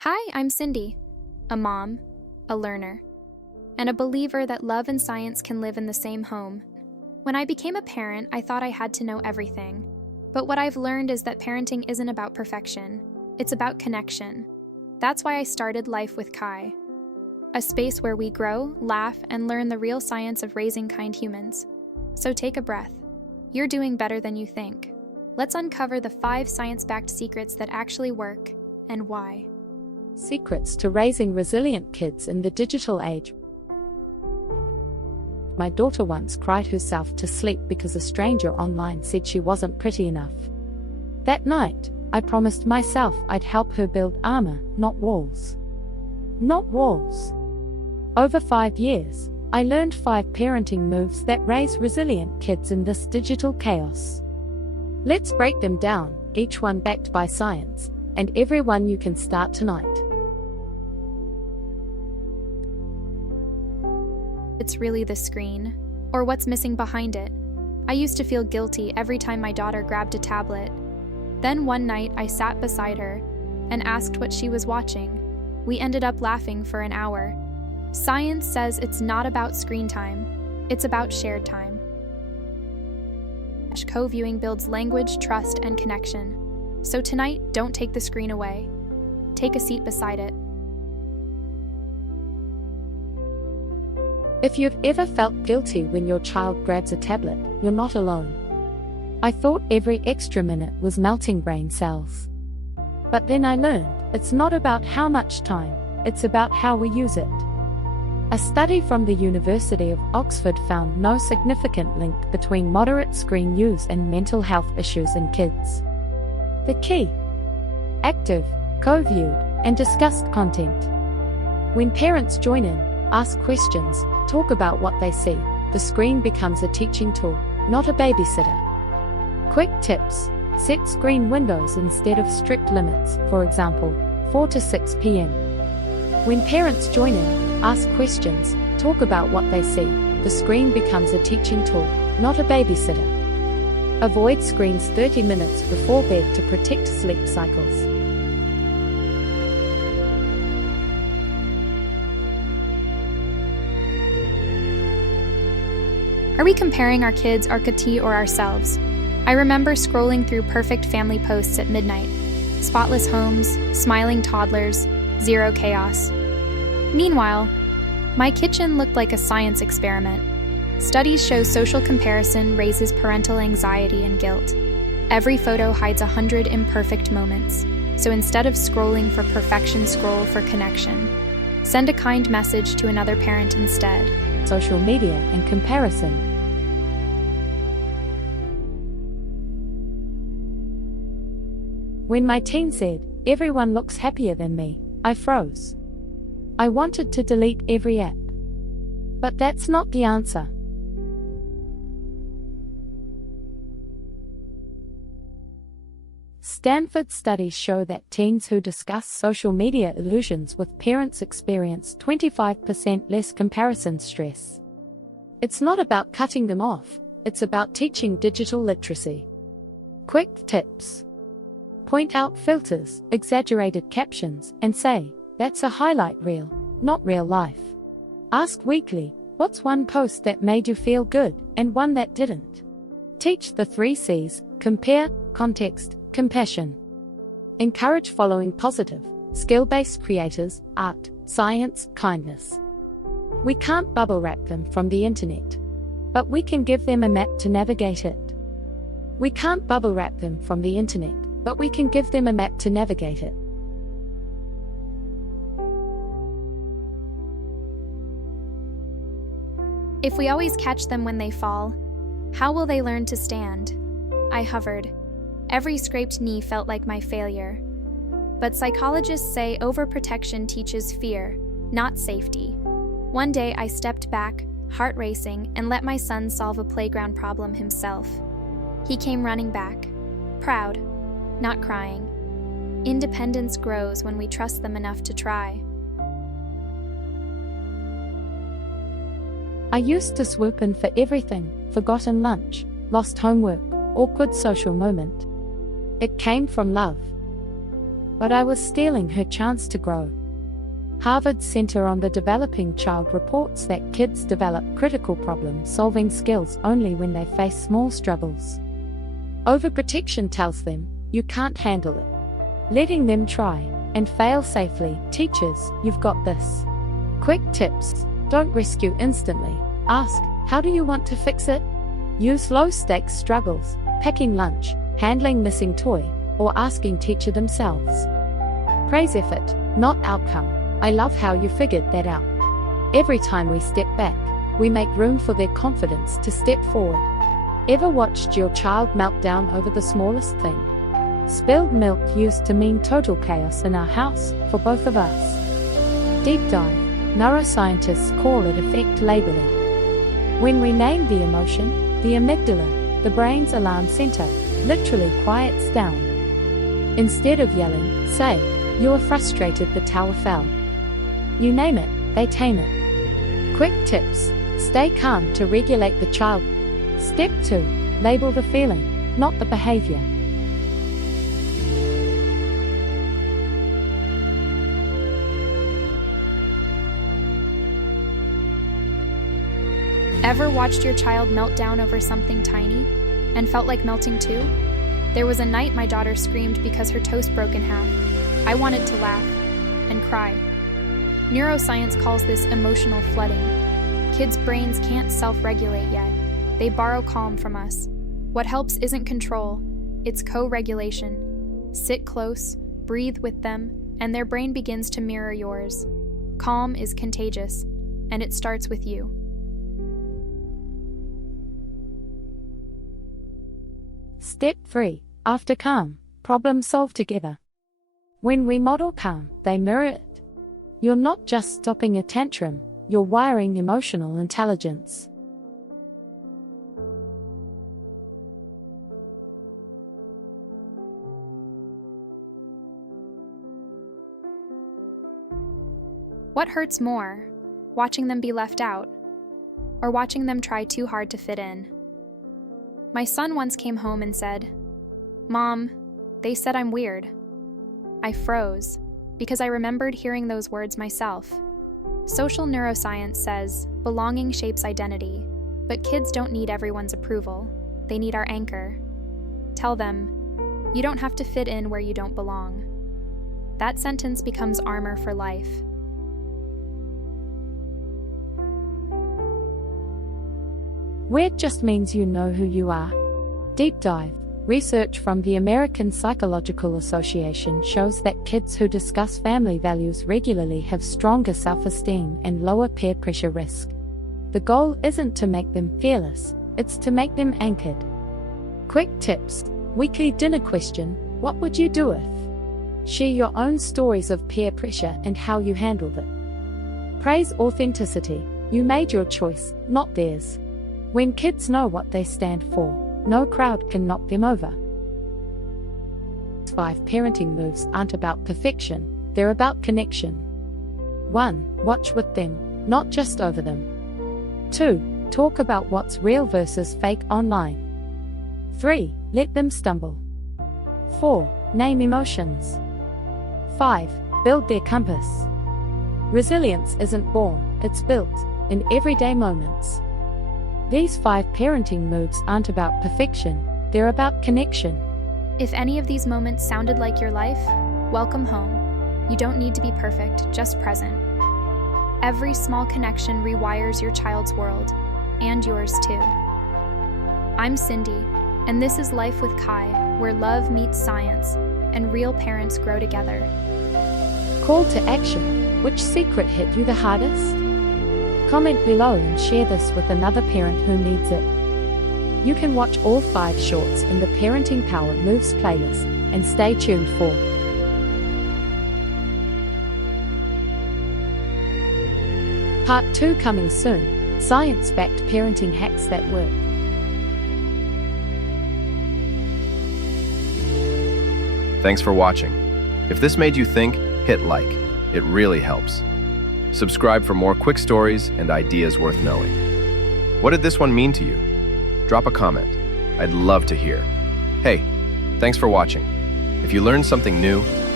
Hi, I'm Cindy, a mom, a learner, and a believer that love and science can live in the same home. When I became a parent, I thought I had to know everything. But what I've learned is that parenting isn't about perfection, it's about connection. That's why I started Life with Kai, a space where we grow, laugh, and learn the real science of raising kind humans. So take a breath. You're doing better than you think. Let's uncover the 5 science-backed secrets that actually work, and why. Secrets to raising resilient kids in the digital age. My daughter once cried herself to sleep because a stranger online said she wasn't pretty enough. That night, I promised myself I'd help her build armor, not walls. Not walls. Over 5 years, I learned 5 parenting moves that raise resilient kids in this digital chaos. Let's break them down, each one backed by science, and every one you can start tonight. It's really the screen, or what's missing behind it. I used to feel guilty every time my daughter grabbed a tablet. Then one night I sat beside her and asked what she was watching. We ended up laughing for an hour. Science says it's not about screen time, it's about shared time. Co-viewing builds language, trust, and connection. So tonight, don't take the screen away. Take a seat beside it. If you've ever felt guilty when your child grabs a tablet, you're not alone. I thought every extra minute was melting brain cells. But then I learned, it's not about how much time, it's about how we use it. A study from the University of Oxford found no significant link between moderate screen use and mental health issues in kids. The key: active, co-viewed, and discussed content. When parents join in, ask questions, talk about what they see, the screen becomes a teaching tool, not a babysitter. Quick tips: set screen windows instead of strict limits, for example, 4 to 6 p.m. When parents join in, ask questions, talk about what they see, the screen becomes a teaching tool, not a babysitter. Avoid screens 30 minutes before bed to protect sleep cycles. Are we comparing our kids, our kitty, or ourselves? I remember scrolling through perfect family posts at midnight. Spotless homes, smiling toddlers, zero chaos. Meanwhile, my kitchen looked like a science experiment. Studies show social comparison raises parental anxiety and guilt. Every photo hides 100 imperfect moments. So instead of scrolling for perfection, scroll for connection. Send a kind message to another parent instead. Social media and comparison. When my teen said, "Everyone looks happier than me," I froze. I wanted to delete every app. But that's not the answer. Stanford studies show that teens who discuss social media illusions with parents experience 25% less comparison stress. It's not about cutting them off, it's about teaching digital literacy. Quick tips: point out filters, exaggerated captions, and say, "That's a highlight reel, not real life." Ask weekly, what's one post that made you feel good, and one that didn't? Teach the 3 C's: compare, context, compassion. Encourage following positive, skill-based creators, art, science, kindness. We can't bubble wrap them from the internet, but we can give them a map to navigate it. We can't bubble wrap them from the internet, but we can give them a map to navigate it. If we always catch them when they fall, how will they learn to stand? I hovered. Every scraped knee felt like my failure. But psychologists say overprotection teaches fear, not safety. One day I stepped back, heart racing, and let my son solve a playground problem himself. He came running back, proud, not crying. Independence grows when we trust them enough to try. I used to swoop in for everything: forgotten lunch, lost homework, awkward social moment. It came from love. but I was stealing her chance to grow. Harvard's Center on the Developing Child reports that kids develop critical problem-solving skills only when they face small struggles. Overprotection tells them, you can't handle it. Letting them try and fail safely teaches, you've got this. Quick tips: don't rescue instantly. Ask, how do you want to fix it? Use low-stakes struggles, packing lunch, handling missing toy, or asking teacher themselves. Praise effort, not outcome. I love how you figured that out. Every time we step back, we make room for their confidence to step forward. Ever watched your child melt down over the smallest thing? Spilled milk used to mean total chaos in our house, for both of us. Deep dive. Neuroscientists call it affect labeling. When we name the emotion, the amygdala, the brain's alarm center, literally quiets down. Instead of yelling, say, you are frustrated the tower fell. You name it, they tame it. Quick tips: stay calm to regulate the child. Step 2. Label the feeling, not the behavior. Ever watched your child melt down over something tiny and felt like melting too? There was a night my daughter screamed because her toast broke in half. I wanted to laugh and cry. Neuroscience calls this emotional flooding. Kids' brains can't self-regulate yet. They borrow calm from us. What helps isn't control, it's co-regulation. Sit close, breathe with them, and their brain begins to mirror yours. Calm is contagious, and it starts with you. Step 3. After calm, problem solve together. When we model calm, they mirror it. You're not just stopping a tantrum, you're wiring emotional intelligence. What hurts more, watching them be left out, or watching them try too hard to fit in? My son once came home and said, "Mom, they said I'm weird." I froze, because I remembered hearing those words myself. Social neuroscience says belonging shapes identity, but kids don't need everyone's approval. They need our anchor. Tell them, you don't have to fit in where you don't belong. That sentence becomes armor for life. Weird just means you know who you are. Deep dive. Research from the American Psychological Association shows that kids who discuss family values regularly have stronger self-esteem and lower peer pressure risk. The goal isn't to make them fearless, it's to make them anchored. Quick tips. Weekly dinner question: what would you do if? Share your own stories of peer pressure and how you handled it. Praise authenticity. You made your choice, not theirs. When kids know what they stand for, no crowd can knock them over. 5 parenting moves aren't about perfection, they're about connection. 1. Watch with them, not just over them. 2. Talk about what's real versus fake online. 3. Let them stumble. 4. Name emotions. 5. Build their compass. Resilience isn't born, it's built, in everyday moments. These 5 parenting moves aren't about perfection, they're about connection. If any of these moments sounded like your life, welcome home. You don't need to be perfect, just present. Every small connection rewires your child's world, and yours too. I'm Cindy, and this is Life with Kai, where love meets science, and real parents grow together. Call to action. Which secret hit you the hardest? Comment below and share this with another parent who needs it. You can watch all 5 shorts in the Parenting Power Moves playlist, and stay tuned for Part 2 coming soon, science-backed parenting hacks that work. Thanks for watching. If this made you think, hit like. It really helps. Subscribe for more quick stories and ideas worth knowing. What did this one mean to you? Drop a comment. I'd love to hear. Hey, thanks for watching. If you learned something new,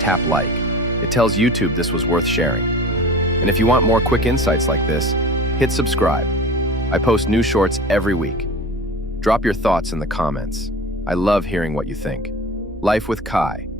tap like. It tells YouTube this was worth sharing. And if you want more quick insights like this, hit subscribe. I post new shorts every week. Drop your thoughts in the comments. I love hearing what you think. Life with Kai.